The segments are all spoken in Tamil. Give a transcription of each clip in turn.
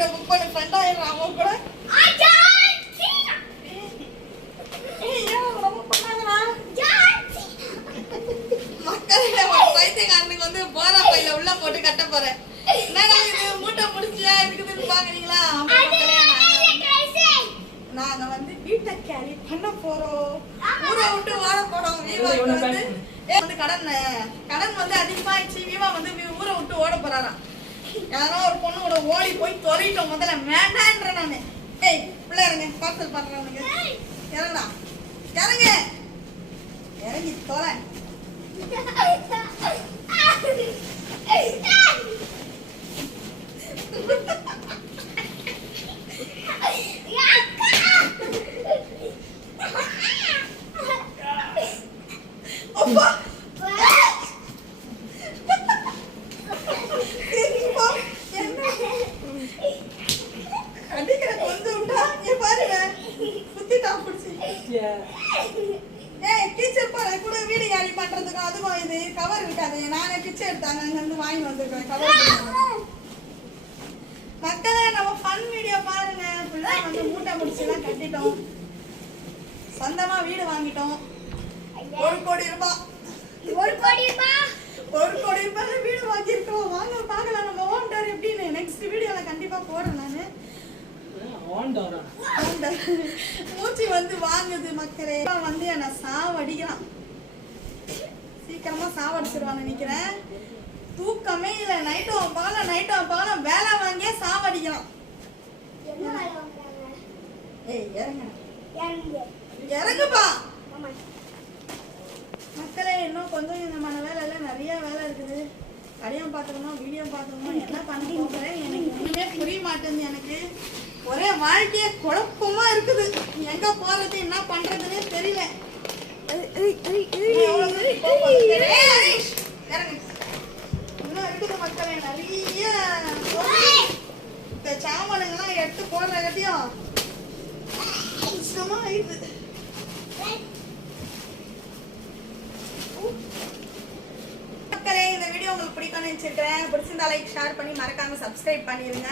ரேபிடோ புக் பண்ணி ஃப்ரெண்ட் ஆயிடுறான் அவன் கூட. பைத்தியக்காரனுக்கு வந்து போரா பையில உள்ள போட்டு கட்ட போறேன். என்னடா இது மூட்டை முடிச்சியா இருக்குதுன்னு பாக்குறீங்களா? நாங்க வந்து வீட்டை கேரி பண்ண போறோம். ஊரை விட்டு வாழ போறோம். வந்து கடன் வந்து அதிகமாயிடுச்சு. வீவா வந்து ஊரை விட்டு ஓட போறாராம். யாரோ ஒரு பொண்ணு ஓடி போய் தொலைட்டோம். முதல்ல வேண்டான்ற நானு. ஏய் பிள்ளை இறங்க, பார்சல் பண்றவனுங்க இறங்கடா, இறங்க, இறங்கி தொலை. பண்றதுக்கு அதுவும் இது கவர் இருக்காது. நானே பிச்சை எடுத்தாங்க அங்க இருந்து வாங்கி வந்திருக்கேன் கவர். மக்களே நம்ம ஃபன் வீடியோ பாருங்க. ஃபுல்லா வந்து மூட்டை முடிச்சுலாம் கட்டிட்டோம். சொந்தமா வீடு வாங்கிட்டோம். 1 கோடி ரூபாய் 1 கோடி ரூபாய் வீடு வாங்கியிருக்கோம். வாங்க பார்க்கலாம் நம்ம ஓன்டர் எப்படின்னு. நெக்ஸ்ட் வீடியோல கண்டிப்பா போடுறேன் நானு. மூச்சு வந்து வாங்குது மக்களே. வந்து என்ன சாவடிக்கலாம், சீக்கிரமா சாவடிச்சிருவான்னு நினைக்கிறேன். தூக்கமே இல்ல. நைட்டும் பகலும் வேலை வாங்கியே சாவடிக்கலாம். ஏய் இறங்குப்பா மக்களே. இன்னும் கொஞ்சம் இந்த மன வேலை எல்லாம் நிறைய வேலை இருக்குது. கடையும் பார்த்துக்கணும், வீடியோ பார்த்துக்கணும். என்ன பண்ண போகிறேன் எனக்கு ஒண்ணுமே புரிய மாட்டேங்குது. எனக்கு ஒரே வாழ்க்கையே குழப்பமா இருக்குது. எங்க போறது என்ன பண்றதுன்னே தெரியல. இன்னும் இருக்குது மக்களே நிறைய இந்த சாமானுங்கெல்லாம் எடுத்து போடுற கட்டியும் கஷ்டமா ஆயிடுது. மக்களே இந்த வீடியோ உங்களுக்கு பிடிக்கும்னு நினைச்சிருக்கேன். பிடிச்சிருந்தா லைக் ஷேர் பண்ணி மறக்காம சப்ஸ்கிரைப் பண்ணிருங்க.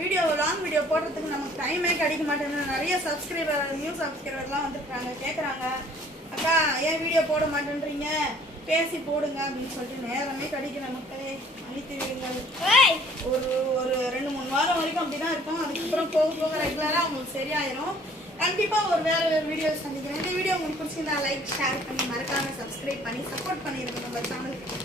வீடியோ லாங் வீடியோ போடுறதுக்கு நமக்கு டைமே கிடைக்க மாட்டேங்குது. நிறைய சப்ஸ்கிரைபர் நியூ சப்ஸ்கிரைபர்லாம் வந்துருக்காங்க, கேட்குறாங்க அக்கா ஏன் வீடியோ போட மாட்டேன்றீங்க, பேசி போடுங்க அப்படின்னு சொல்லிட்டு நேரமே கிடைக்கல மக்களே. அழித்து விடுங்கள். ஒரு 2-3 வாரம் வரைக்கும் அப்படிதான் இருக்கும். அதுக்கப்புறம் போக ரெகுலராக உங்களுக்கு சரியாயிரும். கண்டிப்பாக ஒரு வேற வீடியோ சந்திக்கிறேன். இந்த வீடியோ உங்களுக்கு பிடிச்சிருந்தா லைக் ஷேர் பண்ணி மறக்காம சப்ஸ்கிரைப் பண்ணி சப்போர்ட் பண்ணிருங்க நம்ம சேனலுக்கு.